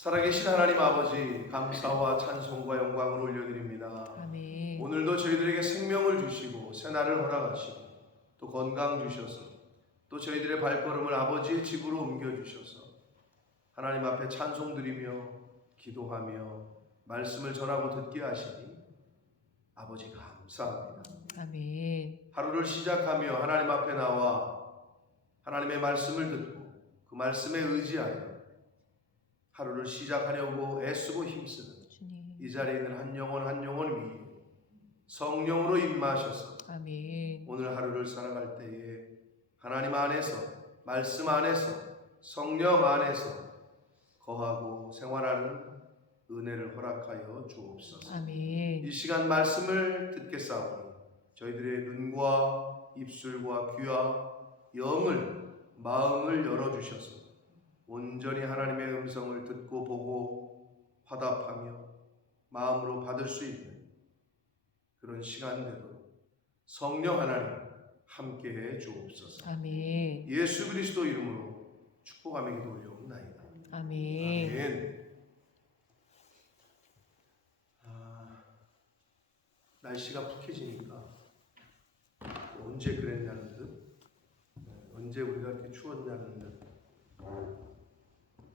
살아계신 하나님 아버지, 감사와 찬송과 영광을 올려드립니다. 아멘. 오늘도 저희들에게 생명을 주시고 새날을 허락하시고 또 건강 주셔서 또 저희들의 발걸음을 아버지의 집으로 옮겨주셔서 하나님 앞에 찬송드리며 기도하며 말씀을 전하고 듣게 하시니 아버지 감사합니다. 아멘. 하루를 시작하며 하나님 앞에 나와 하나님의 말씀을 듣고 그 말씀에 의지하여 하루를 시작하려고 애쓰고 힘쓰는 주님. 이 자리에 있는 한 영혼 위에 성령으로 임마하셔서 아멘. 오늘 하루를 살아갈 때에 하나님 안에서, 말씀 안에서, 성령 안에서 거하고 생활하는 은혜를 허락하여 주옵소서. 아멘. 이 시간 말씀을 듣겠사오니 저희들의 눈과 입술과 귀와 영을, 마음을 열어주셔서 온전히 하나님의 음성을 듣고 보고 화답하며 마음으로 받을 수 있는 그런 시간대로 성령 하나님 함께해 주옵소서. 아멘. 예수 그리스도 이름으로 축복하며 기도 올려옵나이다. 아멘. 아멘. 날씨가 푹해지니까 언제 그랬냐는 듯, 언제 우리가 이렇게 추웠냐는 듯,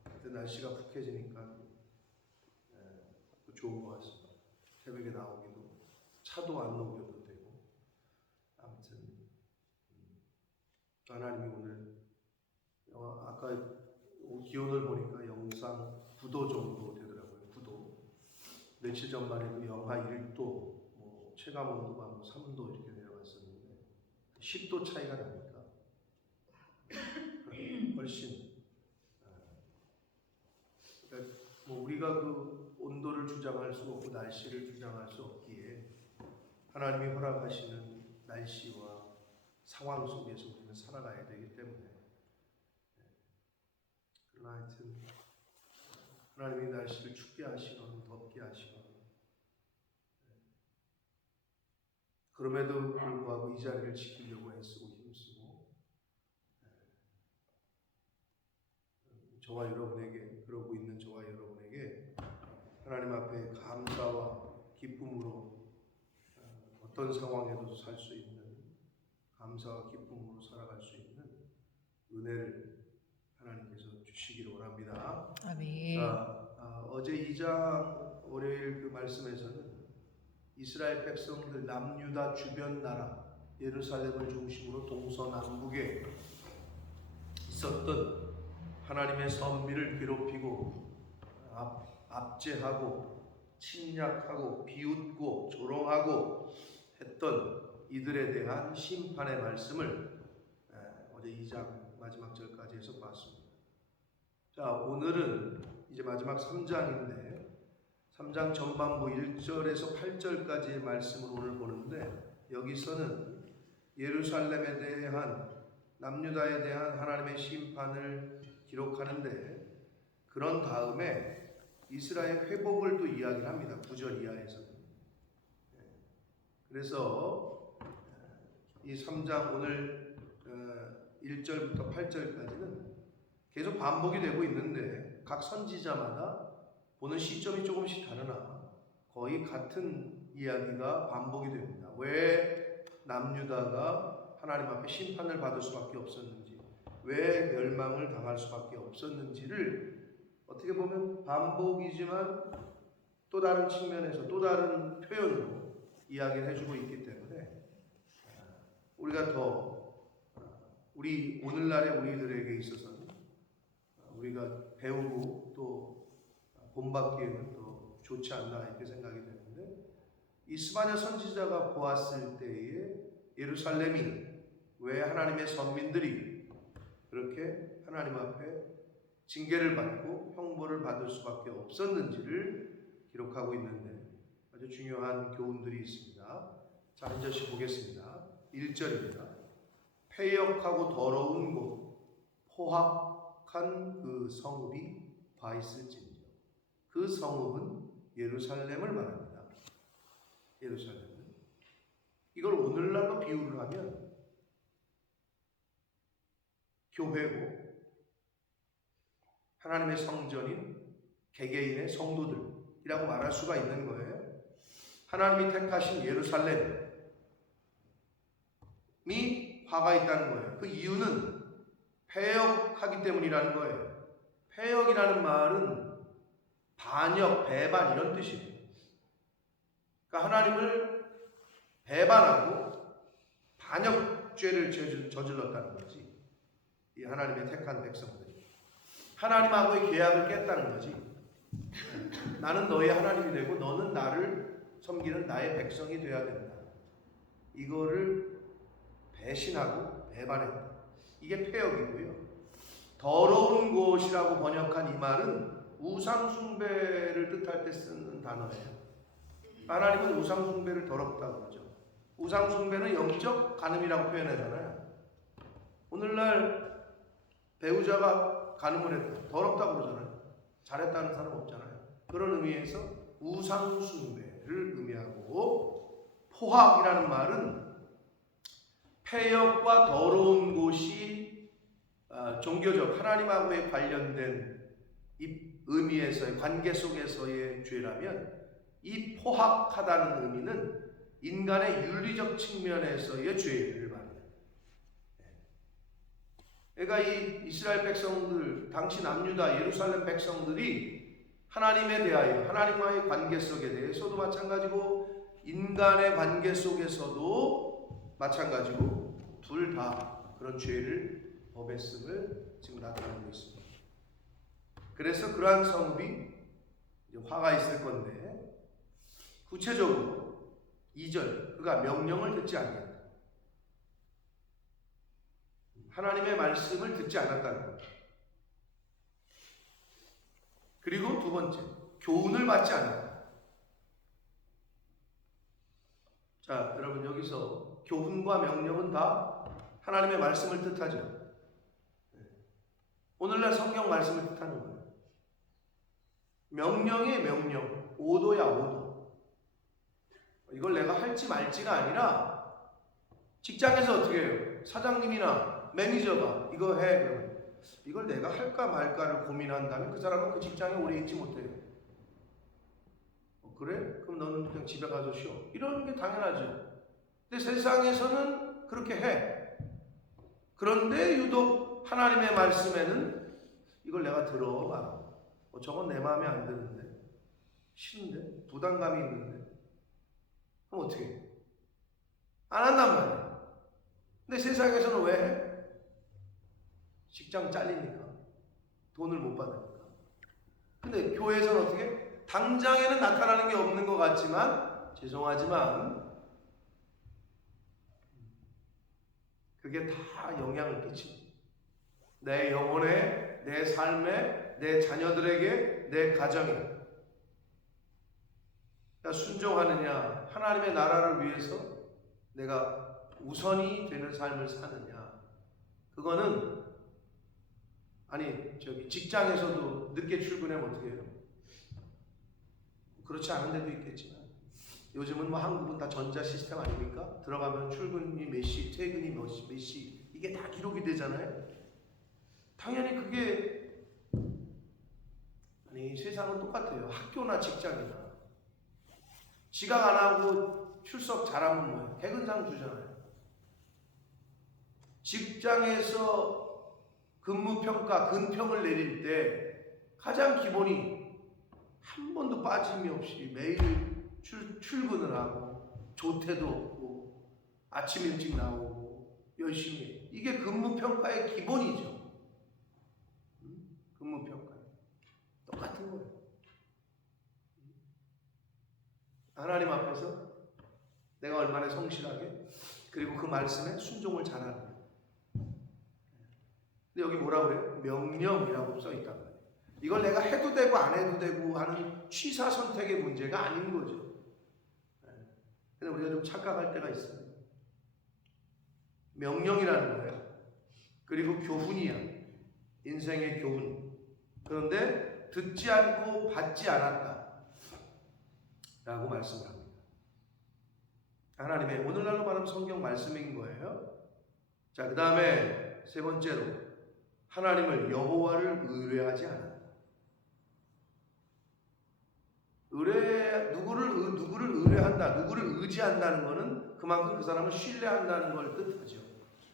그때 날씨가 푹해지니까 좋은 것 같습니다. 새벽에 나오기도, 차도 안 녹여도 되고, 아무튼 하나님이 오늘 아까 기온을 보니까 영상 9도 정도 되더라고요. 9도. 며칠 전만 해도 영하 1도, 체감 온도가 3도 이렇게 내려갔었는데 10도 차이가 나니까 훨씬 그러니까 우리가 그 온도를 주장할 수 없고 날씨를 주장할 수 없기에 하나님이 허락하시는 날씨와 상황 속에서 우리는 살아가야 되기 때문에 그러나 하여튼 하나님이 날씨를 춥게 하시건 덥게 하시건 그럼에도 불구하고 이 자리를 지키려고 애쓰고 힘쓰고 저와 여러분에게 그러고 있는 저와 여러분에게 하나님 앞에 감사와 기쁨으로 어떤 상황에도 살 수 있는 감사와 기쁨으로 살아갈 수 있는 은혜를 하나님께서 주시기를 원합니다. 아멘. 자, 어제 2장 월요일 그 말씀에서는 이스라엘 백성들 남유다 주변 나라 예루살렘을 중심으로 동서남북에 있었던 하나님의 선비를 괴롭히고 압제하고 침략하고 비웃고 조롱하고 했던 이들에 대한 심판의 말씀을 어제 2장 마지막 절까지 해서 봤습니다. 자, 오늘은 이제 마지막 3장인데 3장 전반부 1절에서 8절까지의 말씀을 오늘 보는데 여기서는 예루살렘에 대한 남유다에 대한 하나님의 심판을 기록하는데 그런 다음에 이스라엘 회복을 또 이야기를 합니다. 9절 이하에서는. 그래서 이 3장 오늘 1절부터 8절까지는 계속 반복이 되고 있는데 각 선지자마다 보는 시점이 조금씩 다르나 거의 같은 이야기가 반복이 됩니다. 왜 남유다가 하나님 앞에 심판을 받을 수밖에 없었는지, 왜 멸망을 당할 수밖에 없었는지를 어떻게 보면 반복이지만 또 다른 측면에서 또 다른 표현으로 이야기를 해주고 있기 때문에 우리가 더 우리 오늘날의 우리들에게 있어서는 우리가 배우고 또 본받기에는 더 좋지 않나 이렇게 생각이 되는데 이스마냐 선지자가 보았을 때에 예루살렘이 왜 하나님의 선민들이 그렇게 하나님 앞에 징계를 받고 형벌을 받을 수밖에 없었는지를 기록하고 있는데 아주 중요한 교훈들이 있습니다. 자, 한 절씩 보겠습니다. 1절입니다. 패역하고 더러운 곳 포악한 그 성읍이 봐 있을지니 그 성읍은 예루살렘을 말합니다. 예루살렘은 이걸 오늘날로 비유를 하면 교회고 하나님의 성전인 개개인의 성도들이라고 말할 수가 있는 거예요. 하나님이 택하신 예루살렘이 화가 있다는 거예요. 그 이유는 패역하기 때문이라는 거예요. 패역이라는 말은 반역, 배반 이런 뜻이에요. 그러니까 하나님을 배반하고 반역죄를 저질렀다는 거지. 이 하나님의 택한 백성들이 하나님하고의 계약을 깼다는 거지. 나는 너의 하나님이 되고 너는 나를 섬기는 나의 백성이 되어야 된다. 이거를 배신하고 배반했다. 이게 패역이고요. 더러운 곳이라고 번역한 이 말은 우상숭배를 뜻할 때 쓰는 단어예요. 하나님은 우상숭배를 더럽다고 그러죠. 우상숭배는 영적 간음이라고 표현하잖아요. 오늘날 배우자가 간음을 했다. 더럽다고 그러잖아요. 잘했다는 사람 없잖아요. 그런 의미에서 우상숭배를 의미하고, 포학이라는 말은 패역과 더러운 곳이 종교적 하나님하고의 관련된 이 의미에서의 관계 속에서의 죄라면, 이 포학하다는 의미는 인간의 윤리적 측면에서의 죄를 말해요. 그러니까 이 이스라엘 백성들, 당시 남유다 예루살렘 백성들이 하나님에 대하여, 하나님과의 관계 속에 대해서도 마찬가지고 인간의 관계 속에서도 마찬가지고 둘 다 그런 죄를 범했음을 지금 나타내고 있습니다. 그래서 그러한 성읍이 화가 있을 건데, 구체적으로 2절, 그가 명령을 듣지 않는다. 하나님의 말씀을 듣지 않았다는 겁니다. 그리고 두 번째, 교훈을 받지 않았다. 자, 여러분, 여기서 교훈과 명령은 다 하나님의 말씀을 뜻하죠. 오늘날 성경 말씀을 뜻하는 거예요. 명령의 명령, 오도야 오도. 이걸 내가 할지 말지가 아니라, 직장에서 어떻게 해요? 사장님이나 매니저가 이거 해, 그러면 이걸 내가 할까 말까를 고민한다면 그 사람은 그 직장에 오래 있지 못해요. 그래? 그럼 너는 그냥 집에 가서 쉬어. 이러는 게 당연하죠. 근데 세상에서는 그렇게 해. 그런데 유독 하나님의 말씀에는 이걸 내가 들어봐. 저건 내 마음에 안 드는데, 싫은데, 부담감이 있는데, 그럼 어떻게 해? 안 한단 말이야. 근데 세상에서는 왜 해? 직장 잘리니까, 돈을 못 받으니까. 근데 교회에서는 어떻게 해? 당장에는 나타나는 게 없는 것 같지만, 죄송하지만 그게 다 영향을 끼치고, 내 영혼에, 내 삶에, 내 자녀들에게, 내 가정에 순종하느냐, 하나님의 나라를 위해서 내가 우선이 되는 삶을 사느냐. 그거는, 직장에서도 늦게 출근하면 어떻게 해요? 그렇지 않은 데도 있겠지만, 요즘은 한국은 다 전자 시스템 아닙니까? 들어가면 출근이 몇 시, 퇴근이 몇 시, 이게 다 기록이 되잖아요. 당연히 그게, 세상은 똑같아요. 학교나 직장이나. 지각 안 하고 출석 잘하면 뭐예요? 개근상 주잖아요. 직장에서 근무평가, 근평을 내릴 때 가장 기본이 한 번도 빠짐이 없이 매일 출근을 하고, 조퇴도 없고, 아침 일찍 나오고, 열심히 해. 이게 근무평가의 기본이죠. 근무평가. 똑같은 거예요. 하나님 앞에서 내가 얼마나 성실하게, 그리고 그 말씀에 순종을 잘하는 거예요. 근데 여기 뭐라고 해요? 명령이라고 써있단 말이에요. 이걸 내가 해도 되고 안 해도 되고 하는 취사 선택의 문제가 아닌 거죠. 근데 우리가 좀 착각할 때가 있어요. 명령이라는 거예요. 그리고 교훈이야. 인생의 교훈. 그런데 듣지 않고 받지 않았다 라고 말씀을 합니다. 하나님의 오늘날로 말하면 성경 말씀인 거예요. 자, 그 다음에 세 번째로, 하나님을 여호와를 의뢰하지 않았다. 누구를 의뢰한다, 누구를 의지한다는 것은 그만큼 그 사람을 신뢰한다는 걸 뜻하죠.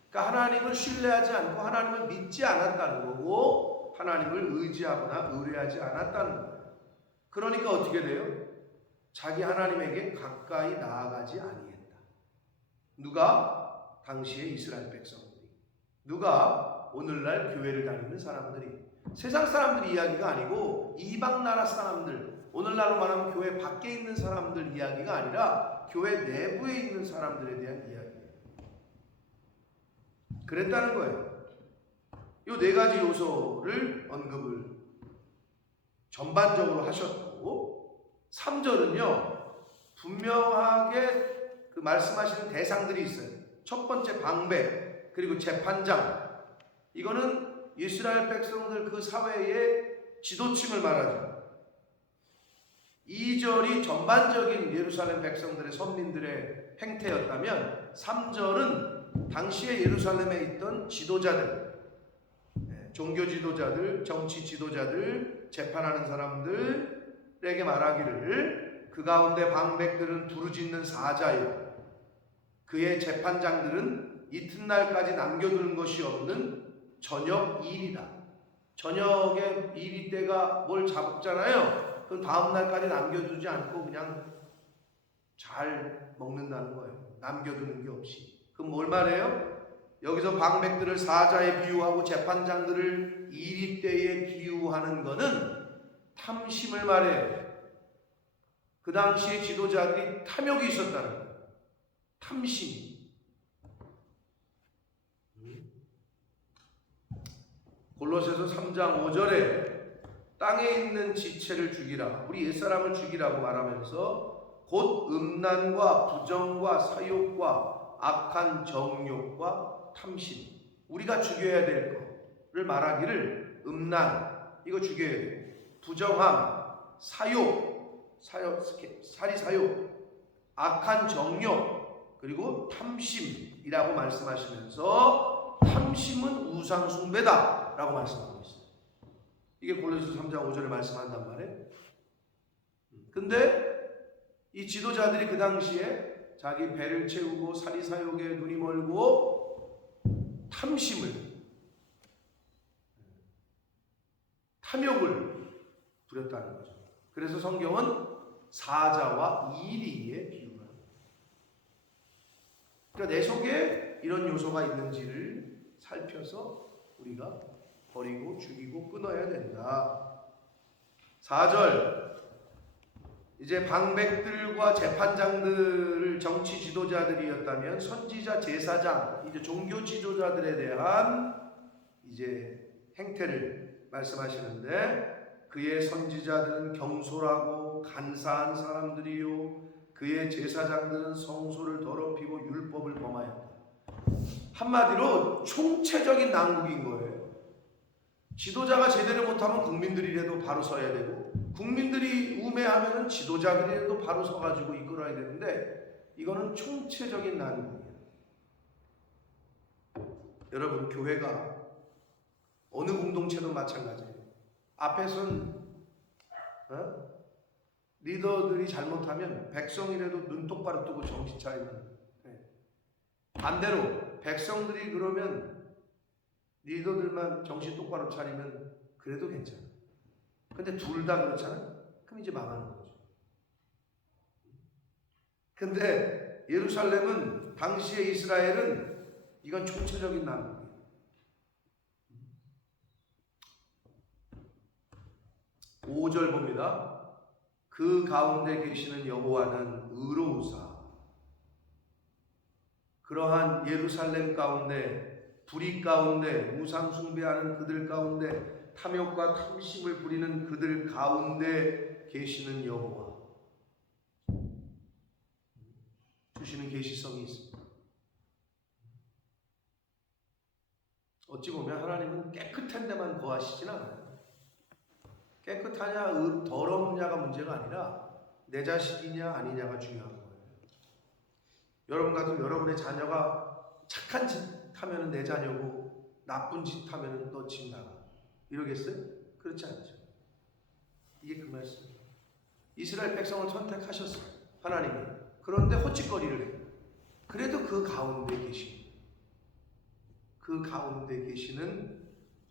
그러니까 하나님을 신뢰하지 않고 하나님을 믿지 않았다는 거고 하나님을 의지하거나 의뢰하지 않았다는 거예요. 그러니까 어떻게 돼요? 자기 하나님에게 가까이 나아가지 아니했다. 누가? 당시의 이스라엘 백성들이. 누가? 오늘날 교회를 다니는 사람들이. 세상 사람들 이야기가 아니고 이방 나라 사람들, 오늘날로 말하면 교회 밖에 있는 사람들 이야기가 아니라 교회 내부에 있는 사람들에 대한 이야기예요. 그랬다는 거예요. 이 네 가지 요소를 언급을 전반적으로 하셨고 3절은요 분명하게 그 말씀하시는 대상들이 있어요. 첫 번째 방백, 그리고 재판장. 이거는 이스라엘 백성들 그 사회의 지도층을 말하죠. 2절이 전반적인 예루살렘 백성들의 선민들의 행태였다면 3절은 당시의 예루살렘에 있던 지도자들, 종교 지도자들, 정치 지도자들, 재판하는 사람들에게 말하기를 그 가운데 방백들은 부르짖는 사자요 그의 재판장들은 이튿날까지 남겨두는 것이 없는 저녁 일이다. 저녁에 일이 때가 뭘 잡잖아요. 그럼 다음날까지 남겨두지 않고 그냥 잘 먹는다는 거예요. 남겨두는 게 없이. 그럼 뭘 말해요? 여기서 방백들을 사자에 비유하고 재판장들을 이리 때에 비유하는 것은 탐심을 말해요. 그 당시에 지도자들이 탐욕이 있었다는 거예요. 탐심. 골로새서 3장 5절에 땅에 있는 지체를 죽이라, 우리 옛사람을 죽이라고 말하면서 곧 음란과 부정과 사욕과 악한 정욕과 탐심, 우리가 죽여야 될 거를 말하기를 음란, 이거 죽여야 돼요. 부정함, 사욕, 사리 사욕, 악한 정욕, 그리고 탐심이라고 말씀하시면서 탐심은 우상 숭배다 라고 말씀하고 있어요. 이게 골로새서 3장 5절에 말씀한단 말이에요. 근데 이 지도자들이 그 당시에 자기 배를 채우고 사리사욕에 눈이 멀고 탐욕을 부렸다는 거죠. 그래서 성경은 사자와 이리에 비유를 합니다. 그러니까 내 속에 이런 요소가 있는지를 살펴서 우리가 버리고 죽이고 끊어야 된다. 4절, 이제 방백들과 재판장들, 정치 지도자들이었다면 선지자, 제사장, 이제 종교 지도자들에 대한 이제 행태를 말씀하시는데 그의 선지자들은 경솔하고 간사한 사람들이요 그의 제사장들은 성소를 더럽히고 율법을 범하였다. 한마디로 총체적인 난국인 거예요. 지도자가 제대로 못하면 국민들이라도 바로 서야 되고 국민들이 우매하면 지도자들이라도 바로 서가지고 이끌어야 되는데 이거는 총체적인 난국이에요. 여러분, 교회가 어느 공동체도 마찬가지예요. 앞에선 리더들이 잘못하면 백성이라도 눈 똑바로 뜨고 정신 차리면, 반대로 백성들이 그러면 리더들만 정신 똑바로 차리면 그래도 괜찮아. 근데 둘 다 그렇잖아요. 그럼 이제 망하는 거죠. 근데 예루살렘은, 당시의 이스라엘은 이건 총체적인 난국이에요. 5절 봅니다. 그 가운데 계시는 여호와는 의로우사 그러한 예루살렘 가운데, 불의 가운데, 우상 숭배하는 그들 가운데, 탐욕과 탐심을 부리는 그들 가운데 계시는 여호와, 주시는 계시성이 있습니다. 어찌 보면 하나님은 깨끗한 데만 거하시진 않아요. 깨끗하냐 더럽냐가 문제가 아니라 내 자식이냐 아니냐가 중요한 거예요. 여러분 같으면 여러분의 자녀가 착한 짓 하면 내 자녀고 나쁜 짓 하면 너 집 나가, 이러겠어요? 그렇지 않죠. 이게 그 말씀이에요. 이스라엘 백성을 선택하셨어요. 하나님이. 그런데 헛짓거리를 해요. 그래도 그 가운데 계시는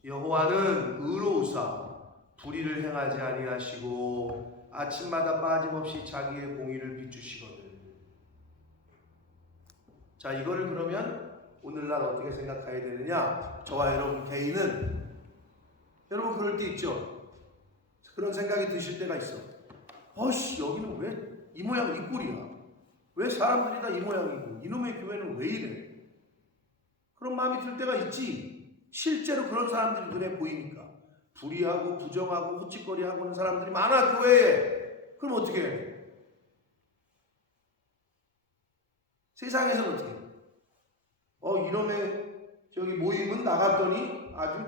여호와는 의로우사 불의를 행하지 아니하시고 아침마다 빠짐없이 자기의 공의를 비추시거든. 자, 이거를 그러면 오늘날 어떻게 생각해야 되느냐? 저와 여러분 개인은, 여러분 그럴 때 있죠? 그런 생각이 드실 때가 있어. 여기는 왜 이 모양 이 꼴이야? 왜 사람들이 다 이 모양이고 이놈의 교회는 왜 이래? 그런 마음이 들 때가 있지. 실제로 그런 사람들이 눈에 보이니까. 불의하고 부정하고 헛짓거리하고 하는 사람들이 많아, 교회에. 그럼 어떻게 해? 세상에서는 어떻게 해? 이놈의 저기 모임은 나갔더니 아주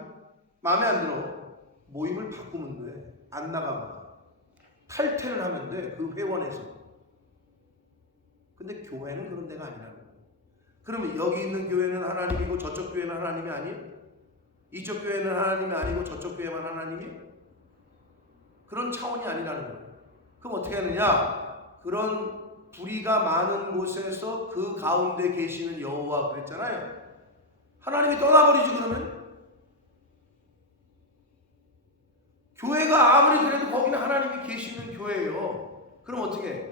마음에 안 들어. 모임을 바꾸면 돼. 안 나가거나 탈퇴를 하면 돼, 그 회원에서. 근데 교회는 그런 데가 아니라는 거야. 그러면 여기 있는 교회는 하나님이고 저쪽 교회는 하나님이 아니에요? 이쪽 교회는 하나님이 아니고 저쪽 교회만 하나님이에요? 그런 차원이 아니라는 거예요. 그럼 어떻게 하느냐? 그런 불의가 많은 곳에서 그 가운데 계시는 여호와 그랬잖아요. 하나님이 떠나버리지 그러면? 교회가 아무리 그래도 거기는 하나님이 계시는 교회예요. 그럼 어떻게 해?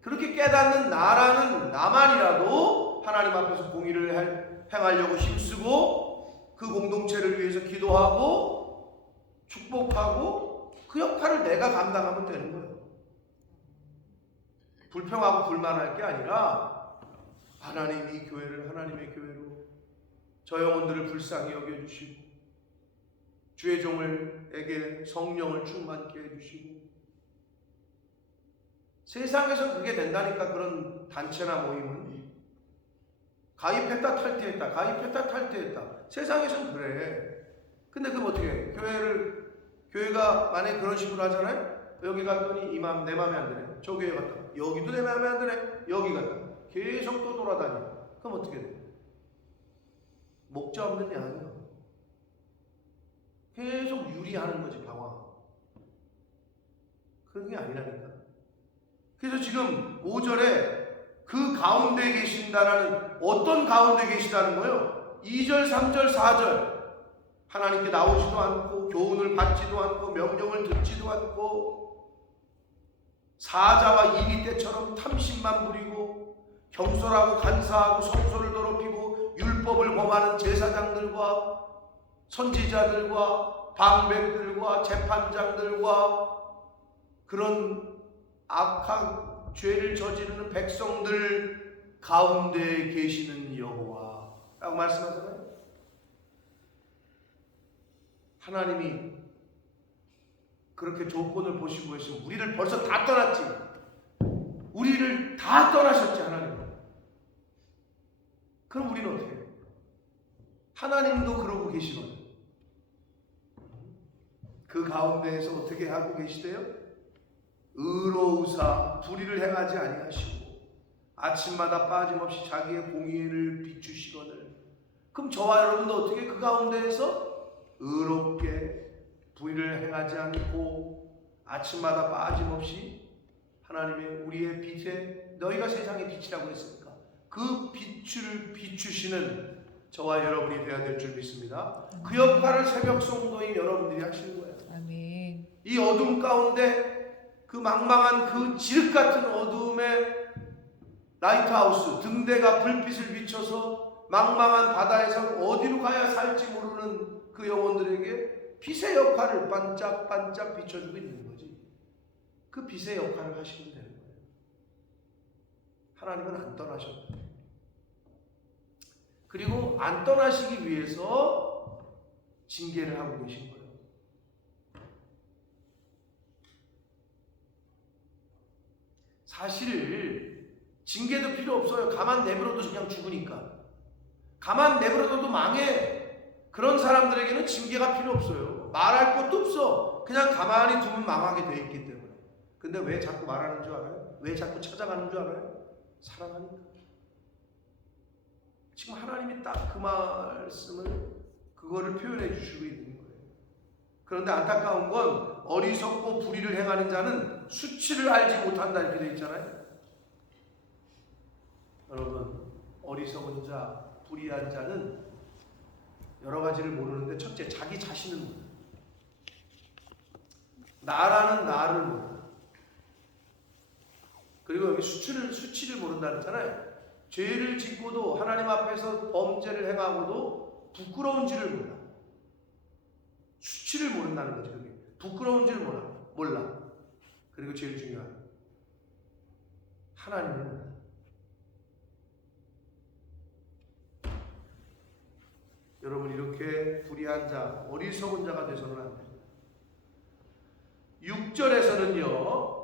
그렇게 깨닫는 나만이라도 하나님 앞에서 공의를 행하려고 힘쓰고 그 공동체를 위해서 기도하고 축복하고 그 역할을 내가 감당하면 되는 거예요. 불평하고 불만할 게 아니라 하나님이 교회를 하나님의 교회로 저 영혼들을 불쌍히 여겨주시고 주의 종을에게 성령을 충만케 해주시고 세상에서 그게 된다니까. 그런 단체나 모임은 가입했다 탈퇴했다 가입했다 탈퇴했다. 세상에서는 그래. 근데 그럼 어떻게 해? 교회가 만약에 그런 식으로 하잖아요. 여기 갔더니 내 맘에 안 드네. 저 교회 갔다 여기도 내 맘에 안 드네. 여기 갔다 계속 또 돌아다녀. 그럼 어떻게 돼? 목자 없는 양이야. 계속 유리하는 거지, 방황. 그런 게 아니라니까. 그래서 지금 5절에 그 가운데 계신다라는, 어떤 가운데 계시다는 거예요? 2절, 3절, 4절. 하나님께 나오지도 않고 교훈을 받지도 않고 명령을 듣지도 않고 사자와 이리 때처럼 탐심만 부리고 경솔하고 간사하고 성소를 더럽히고 율법을 범하는 제사장들과 선지자들과 방백들과 재판장들과 그런 악한 죄를 저지르는 백성들 가운데 계시는 여호와라고 말씀하잖아요. 하나님이 그렇게 조건을 보시고 계시면 우리를 벌써 다 떠났지. 우리를 다 떠나셨지, 하나님. 그럼 우리는 어떻게 해요? 하나님도 그러고 계시거든요. 그 가운데에서 어떻게 하고 계시대요? 의로우사 불의를 행하지 아니하시고 아침마다 빠짐없이 자기의 공의를 비추시거늘. 그럼 저와 여러분도 어떻게 그 가운데에서 의롭게 불의를 행하지 않고 아침마다 빠짐없이 하나님의 우리의 빛에, 너희가 세상의 빛이라고 했으니까 그 빛을 비추시는 저와 여러분이 되어야 될 줄 믿습니다. 그 역할을 새벽 성도인 여러분들이 하시는 거예요. 아멘. 이 어둠 가운데 그 망망한 그 지륵 같은 어둠의 라이트하우스, 등대가 불빛을 비춰서 망망한 바다에서 어디로 가야 살지 모르는 그 영혼들에게 빛의 역할을 반짝반짝 비춰주고 있는 거지. 그 빛의 역할을 하시면 되는 거예요. 하나님은 안 떠나셨다. 그리고 안 떠나시기 위해서 징계를 하고 계신 거예요. 사실 징계도 필요 없어요. 가만 내버려둬도 그냥 죽으니까. 가만 내버려둬도 망해. 그런 사람들에게는 징계가 필요 없어요. 말할 것도 없어. 그냥 가만히 두면 망하게 돼 있기 때문에. 근데 왜 자꾸 말하는 줄 알아요? 왜 자꾸 찾아가는 줄 알아요? 사랑하니까. 지금 하나님이 딱 그 말씀을, 그거를 표현해 주시고 있는 거예요. 그런데 안타까운 건 어리석고 불의를 행하는 자는 수치를 알지 못한다 이렇게 되어 있잖아요. 여러분, 어리석은 자, 불의한 자는 여러 가지를 모르는데 첫째, 자기 자신을 몰라. 나라는 나를 몰라. 그리고 여기 수치를 모른다 그랬잖아요. 죄를 짓고도 하나님 앞에서 범죄를 행하고도 부끄러운지를 몰라. 수치를 모른다는 거죠. 그게. 부끄러운지를 몰라. 그리고 제일 중요한 하나님을 몰라. 여러분, 이렇게 불의한 자, 어리석은 자가 되서는 안 됩니다. 6절에서는요,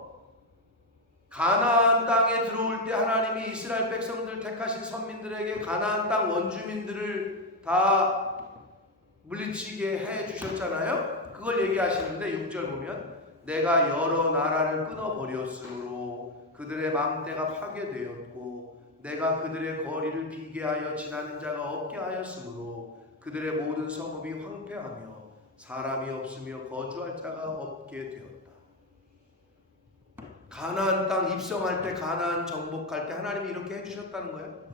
가나안 땅에 들어올 때 하나님이 이스라엘 백성들 택하신 선민들에게 가나안 땅 원주민들을 다 물리치게 해 주셨잖아요. 그걸 얘기하시는데 6절 보면 내가 여러 나라를 끊어버렸으므로 그들의 망대가 파괴되었고 내가 그들의 거리를 비게 하여 지나는 자가 없게 하였으므로 그들의 모든 성읍이 황폐하며 사람이 없으며 거주할 자가 없게 되었다. 가나안 땅 입성할 때, 가나안 정복할 때 하나님이 이렇게 해주셨다는 거예요.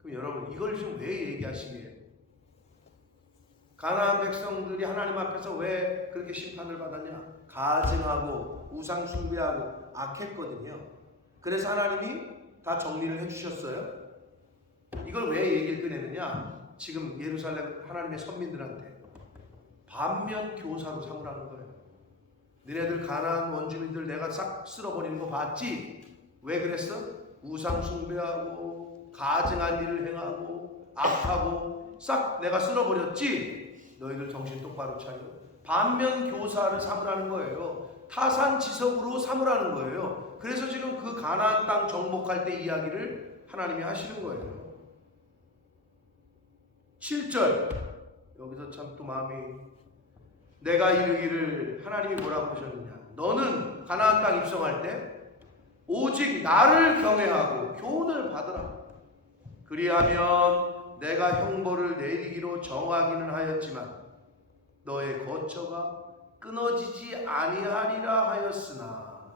그럼 여러분, 이걸 지금 왜 얘기하시기에? 가나안 백성들이 하나님 앞에서 왜 그렇게 심판을 받았냐? 가증하고 우상 숭배하고 악했거든요. 그래서 하나님이 다 정리를 해주셨어요. 이걸 왜 얘기를 꺼내느냐? 지금 예루살렘 하나님의 선민들한테 반면 교사로 삼으라는 거예요. 너네들 가나안 원주민들 내가 싹 쓸어버리는 거 봤지? 왜 그랬어? 우상 숭배하고 가증한 일을 행하고 악하고 싹 내가 쓸어버렸지? 너희들 정신 똑바로 차려. 반면 교사를 삼으라는 거예요. 타산지석으로 삼으라는 거예요. 그래서 지금 그 가나안 땅 정복할 때 이야기를 하나님이 하시는 거예요. 7절, 여기서 참 또 마음이, 내가 이르기를, 하나님이 뭐라고 하셨느냐? 너는 가나안 땅 입성할 때 오직 나를 경외하고 교훈을 받으라. 그리하면 내가 형벌을 내리기로 정하기는 하였지만 너의 거처가 끊어지지 아니하리라 하였으나,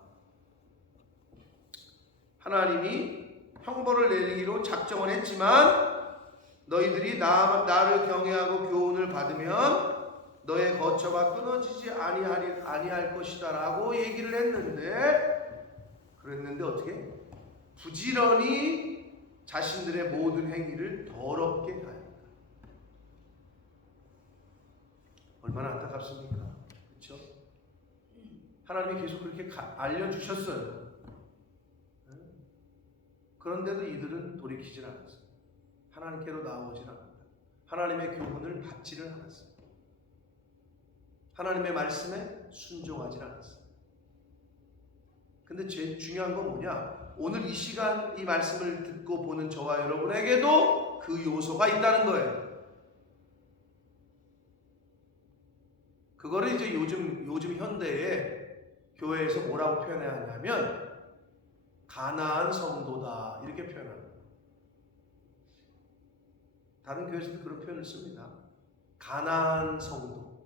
하나님이 형벌을 내리기로 작정을 했지만 너희들이 나를 경외하고 교훈을 받으면 너의 거처가 끊어지지 아니할 것이다 라고 얘기를 했는데, 그랬는데 어떻게? 부지런히 자신들의 모든 행위를 더럽게 하였다. 얼마나 안타깝습니까? 그렇죠? 하나님이 계속 그렇게 알려주셨어요. 그런데도 이들은 돌이키질 않았어요. 하나님께로 나오질 않았다. 하나님의 교훈을 받지를 않았어요. 하나님의 말씀에 순종하지 않았어요. 근데 제일 중요한 건 뭐냐? 오늘 이 시간 이 말씀을 듣고 보는 저와 여러분에게도 그 요소가 있다는 거예요. 그거를 이제 요즘 현대에 교회에서 뭐라고 표현해야 하냐면 가나안 성도다 이렇게 표현합니다. 다른 교회에서도 그런 표현을 씁니다. 가나안 성도.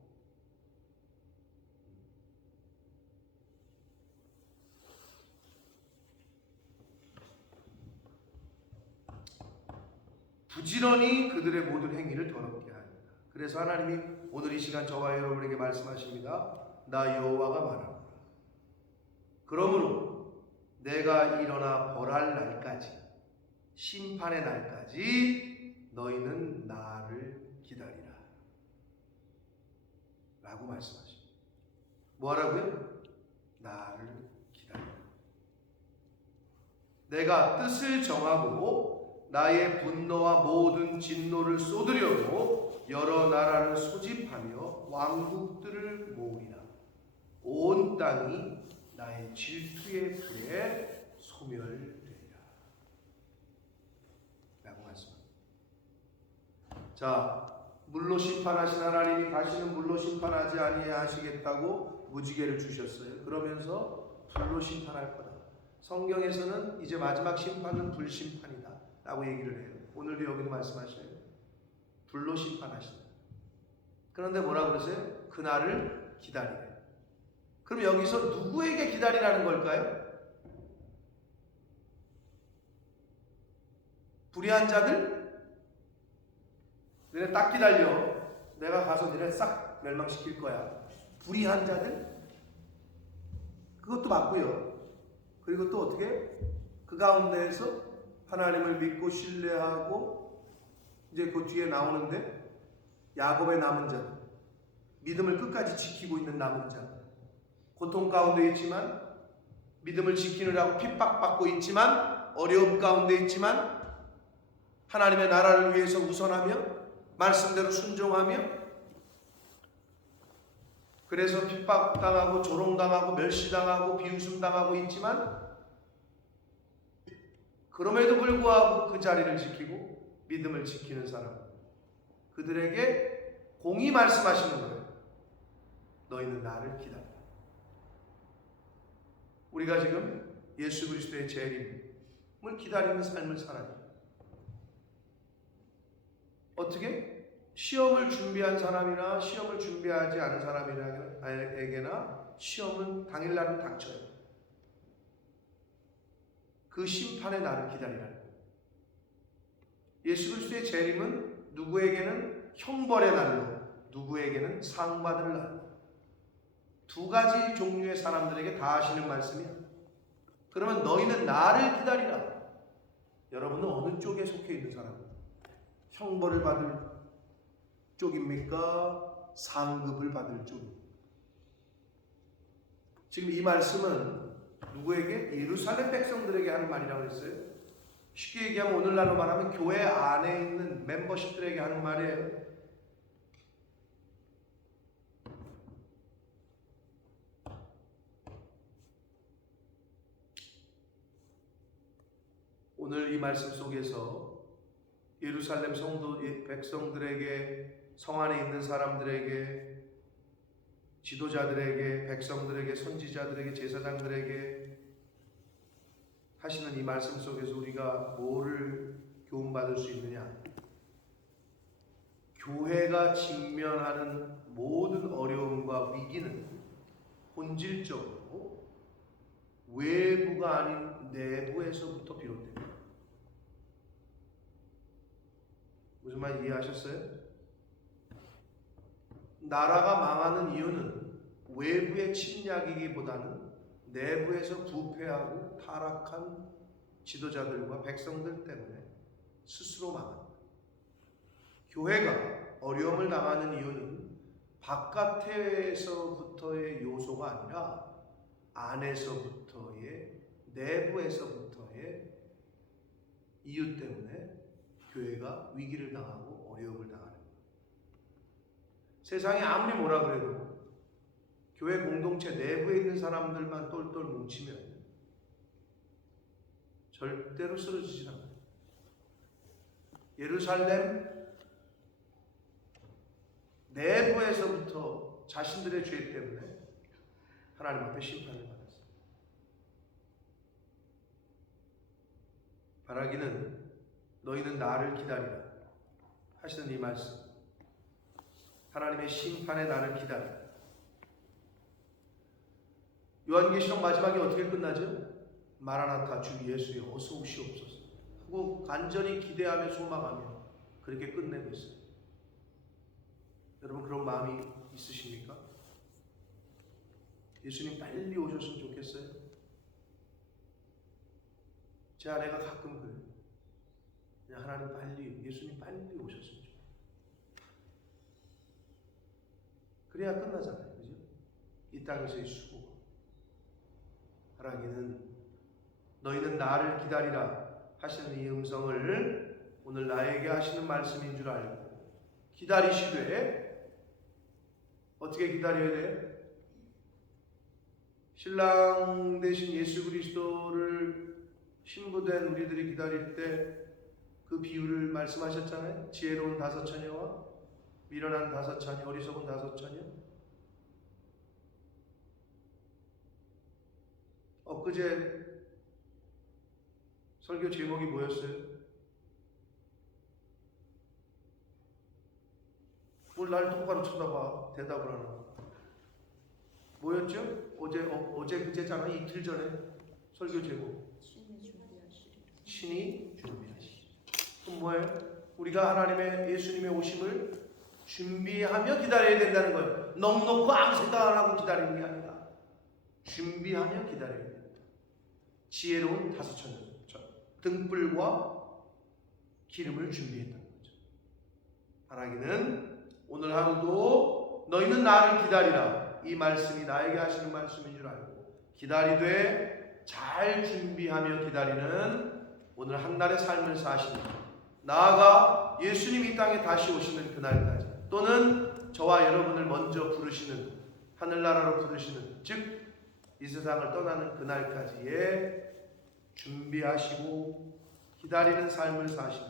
부지런히 그들의 모든 행위를 더럽게 합니다. 그래서 하나님이 오늘 이 시간 저와 여러분에게 말씀하십니다. 나 여호와가 말하노라. 그러므로 내가 일어나 벌할 날까지, 심판의 날까지 너희는 나를 기다리라 라고 말씀하십니다. 뭐하라고요? 나를 기다리라. 내가 뜻을 정하고 나의 분노와 모든 진노를 쏟으려고 여러 나라를 소집하며 왕국들을 모으리라. 온 땅이 나의 질투의 불에 소멸되리라 라고 말씀합니다. 자, 물로 심판하신 하나님이 다시는 물로 심판하지 아니하시겠다고 무지개를 주셨어요. 그러면서 불로 심판할 거다. 성경에서는 이제 마지막 심판은 불심판이다 라고 얘기를 해요. 오늘도 여기도 말씀하셔요. 불로 심판하신다. 그런데 뭐라 그러세요? 그날을 기다리래. 그럼 여기서 누구에게 기다리라는 걸까요? 불의한 자들? 너네 딱 기다려. 내가 가서 너네 싹 멸망시킬 거야. 불의한 자들? 그것도 맞고요. 그리고 또 어떻게? 그 가운데에서 하나님을 믿고 신뢰하고 이제 그 뒤에 나오는데 야곱의 남은 자, 믿음을 끝까지 지키고 있는 남은 자, 고통 가운데 있지만 믿음을 지키느라고 핍박받고 있지만 어려움 가운데 있지만 하나님의 나라를 위해서 우선하며 말씀대로 순종하며 그래서 핍박당하고 조롱당하고 멸시당하고 비웃음당하고 있지만 그럼에도 불구하고 그 자리를 지키고 믿음을 지키는 사람, 그들에게 공히 말씀하시는 거예요. 너희는 나를 기다려. 우리가 지금 예수 그리스도의 재림을 기다리는 삶을 살아요. 어떻게? 시험을 준비한 사람이나 시험을 준비하지 않은 사람에게나 시험은 당일날은 닥쳐요. 그 심판의 날을 기다리라는 거예요. 예수 그리스도의 재림은 누구에게는 형벌의 날로, 누구에게는 상받을 날. 두 가지 종류의 사람들에게 다 하시는 말씀이야. 그러면 너희는 나를 기다리라. 여러분은 어느 쪽에 속해 있는 사람입니까? 형벌을 받을 쪽입니까? 상급을 받을 쪽입니까? 지금 이 말씀은 누구에게? 예루살렘 백성들에게 하는 말이라고 했어요. 쉽게 얘기하면 오늘날로 말하면 교회 안에 있는 멤버십들에게 하는 말이에요. 오늘 이 말씀 속에서 예루살렘 성도 백성들에게, 성 안에 있는 사람들에게, 지도자들에게, 백성들에게, 선지자들에게, 제사장들에게 하시는 이 말씀 속에서 우리가 뭐를 교훈받을 수 있느냐? 교회가 직면하는 모든 어려움과 위기는 본질적으로 외부가 아닌 내부에서부터 비롯됩니다. 무슨 말 이해하셨어요? 나라가 망하는 이유는 외부의 침략이기보다는 내부에서 부패하고 타락한 지도자들과 백성들 때문에 스스로 망합니다. 교회가 어려움을 당하는 이유는 바깥에서부터의 요소가 아니라 안에서부터의, 내부에서부터의 이유 때문에 교회가 위기를 당하고 어려움을 당하는 거예요. 세상이 아무리 뭐라 그래도 교회 공동체 내부에 있는 사람들만 똘똘 뭉치면 절대로 쓰러지지 않아요. 예루살렘 내부에서부터 자신들의 죄 때문에 하나님 앞에 심판을 받았어요. 바라기는 너희는 나를 기다리라 하시는 이 말씀, 하나님의 심판의 날을 기다리라. 요한계시록 마지막에 어떻게 끝나죠? 마라나타 주 예수여 어서 오시옵소서 하고 간절히 기대하며 소망하며 그렇게 끝내고 있어요. 여러분 그런 마음이 있으십니까? 예수님 빨리 오셨으면 좋겠어요? 제 아내가 가끔 그래요. 그냥 하나님 빨리, 예수님 빨리 오셨으면 좋겠어요. 그래야 끝나잖아요. 그죠? 이 땅에서의 수고. 하나님은 너희는 나를 기다리라 하시는 이 음성을 오늘 나에게 하시는 말씀인 줄 알고 기다리시되 어떻게 기다려야 돼? 신랑 되신 예수 그리스도를 신부된 우리들이 기다릴 때 그 비유를 말씀하셨잖아요. 지혜로운 5 처녀와 미련한 5 처녀, 어리석은 5 처녀. 엊그제 설교 제목이 뭐였어요? 뭘 날 똑바로 쳐다봐 대답을 하나. 뭐였죠? 어제 그제잖아. 이틀 전에 설교 제목. 신이 준비하시리. 그럼 뭐예요? 우리가 하나님의 예수님의 오심을 준비하며 기다려야 된다는 거예요. 넉넉고 아무 생각 안 하고 기다리는 게 아니라 준비하며 기다려야 된다. 지혜로운 다섯 처녀 등불과 기름을 준비했다는 거죠. 바라기는 오늘 하루도 너희는 나를 기다리라. 이 말씀이 나에게 하시는 말씀인 줄 알고 기다리되 잘 준비하며 기다리는 오늘 한 날의 삶을 사시는, 나아가 예수님이 이 땅에 다시 오시는 그날까지, 또는 저와 여러분을 먼저 부르시는, 하늘나라로 부르시는, 즉 이 세상을 떠나는 그날까지의 준비하시고 기다리는 삶을 사시는,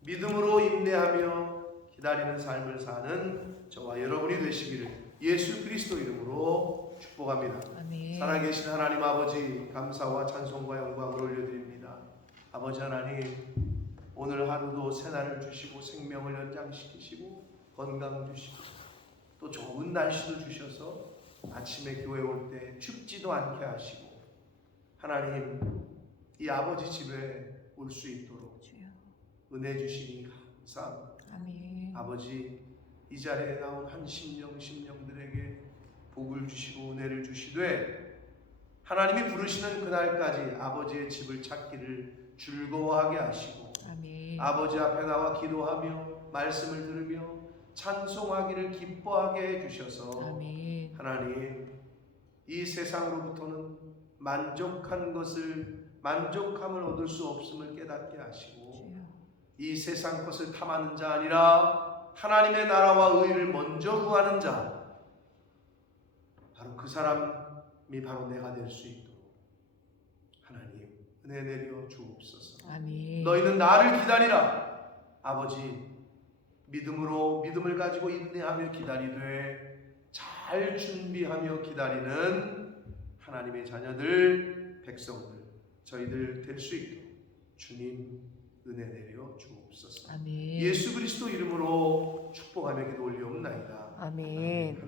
믿음으로 인내하며 기다리는 삶을 사는 저와 여러분이 되시기를 예수 그리스도 이름으로 축복합니다. 아멘. 살아계신 하나님 아버지, 감사와 찬송과 영광을 올려드립니다. 아버지 하나님, 오늘 하루도 새날을 주시고 생명을 연장시키시고 건강 주시고 또 좋은 날씨도 주셔서 아침에 교회 올 때 춥지도 않게 하시고, 하나님 이 아버지 집에 올 수 있도록 주여. 은혜 주시니 감사합니다. 아멘. 아버지, 이 자리에 나온 한 심령들에게 복을 주시고 은혜를 주시되, 하나님이 부르시는 그날까지 아버지의 집을 찾기를 즐거워하게 하시고, 아멘. 아버지 앞에 나와 기도하며 말씀을 들으며 찬송하기를 기뻐하게 해주셔서 아멘. 하나님 이 세상으로부터는 만족함을 얻을 수 없음을 깨닫게 하시고, 주여. 이 세상 것을 탐하는 자 아니라 하나님의 나라와 의를 먼저 구하는 자, 바로 그 사람이 바로 내가 될 수 있도록 하나님 은혜 내려 주옵소서. 아멘. 너희는 나를 기다리라. 아버지, 믿음을 가지고 인내하며 기다리되 잘 준비하며 기다리는 하나님의 자녀들, 백성들, 저희들 될 수 있도록 주님 은혜 내려 주옵소서. 아멘. 예수 그리스도 이름으로 축복하며 기도 올리옵나이다. 아멘.